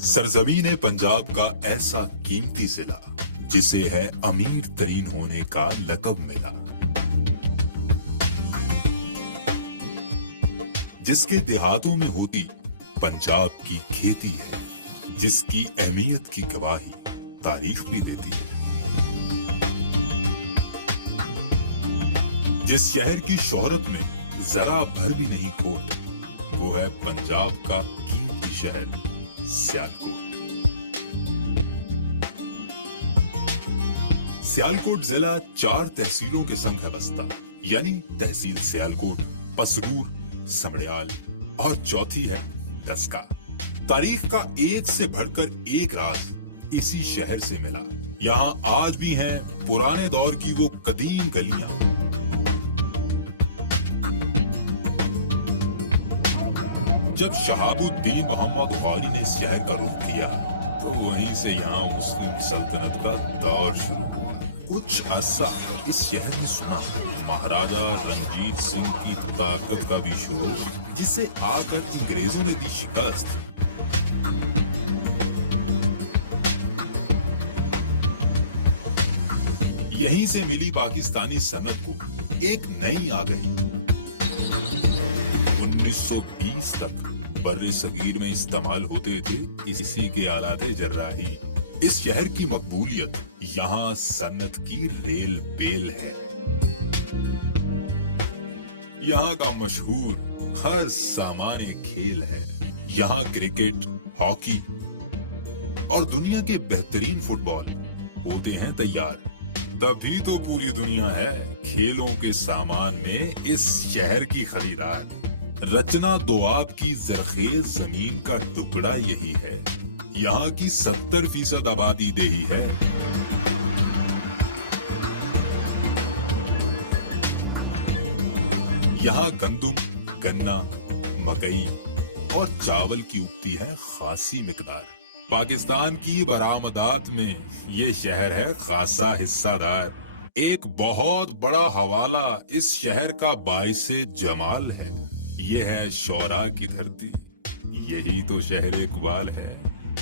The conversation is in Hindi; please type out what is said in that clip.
सरजमीन पंजाब का ऐसा कीमती जिला जिसे है अमीर तरीन होने का लक़ब मिला, जिसके देहातों में होती पंजाब की खेती है, जिसकी अहमियत की गवाही तारीख भी देती है। जिस शहर की शोहरत में जरा भर भी नहीं खोट, वो है पंजाब का कीमती शहर सियालकोट। सियालकोट जिला 4 तहसीलों के संग है बसता, यानी तहसील सियालकोट, पसरूर, समड़ियाल और चौथी है दस्का। तारीख का एक से बढ़कर एक राज इसी शहर से मिला। यहाँ आज भी हैं पुराने दौर की वो कदीम गलियां। जब शहाबुद्दीन मोहम्मद गौरी ने इस शहर का रुख किया तो वहीं से यहाँ मुस्लिम सल्तनत का दौर शुरू हुआ। कुछ अरसा इस शहर में सुना महाराजा रंजीत सिंह की ताकत का भी शोर, जिसे आकर अंग्रेजों ने दी शिकस्त। यहीं से मिली पाकिस्तानी सनत को एक नई आ गई। 1920 तक बर्रे सगीर में इस्तेमाल होते थे इसी के आलाते जर्राही। इस शहर की मकबूलियत यहाँ सन्नत की रेल बेल है। यहाँ का मशहूर हर सामान एक खेल है। यहाँ क्रिकेट, हॉकी और दुनिया के बेहतरीन फुटबॉल होते हैं तैयार। तभी तो पूरी दुनिया है खेलों के सामान में इस शहर की खरीदार। रचना दोआब की जरखेज जमीन का टुकड़ा यही है। यहाँ की 70% आबादी देही है। यहाँ गंदुम, गन्ना, मकई और चावल की उगती है खासी मिकदार। पाकिस्तान की बरामदात में ये शहर है खासा हिस्सादार। एक बहुत बड़ा हवाला इस शहर का बाइसे जमाल है। ये है शौरा की धरती, यही तो शहर इकबाल है।